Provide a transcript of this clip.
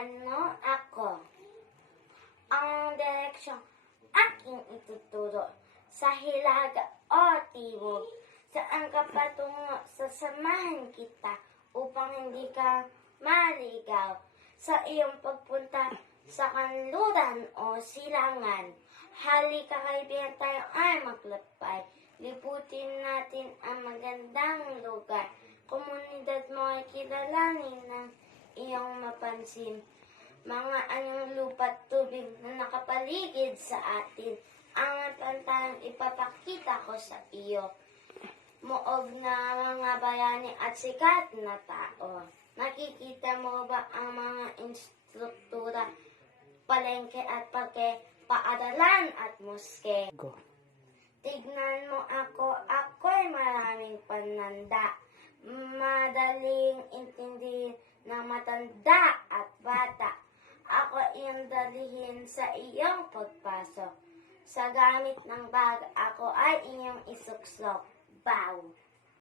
Tingnan mo ako. Ang direksyong aking ituturo sa hilaga o timog. Saan ka patungo? Sasamahan kita upang hindi ka maligaw sa iyong pagpunta sa kanluran o silangan. Halika kaibigan, tayo ay maglakbay. Liputin natin ang magandang lugar. Komunidad mo ay kilalanin ng iyong mapansin. Mga anyong lupa't tubig na nakapaligid sa atin, ang pantayang ipapakita ko sa iyo. Muog na mga bayani at sikat na tao. Nakikita mo ba ang mga instruktura, palengke at parke, paaralan at moske? Tignan mo ako, ako'y maraming pananda. Madaling intindihin ng matanda at bata. Ako iyong dalihin sa iyong pagpasok. Sa gamit ng bag, ako ay iyong isuksok. Bow!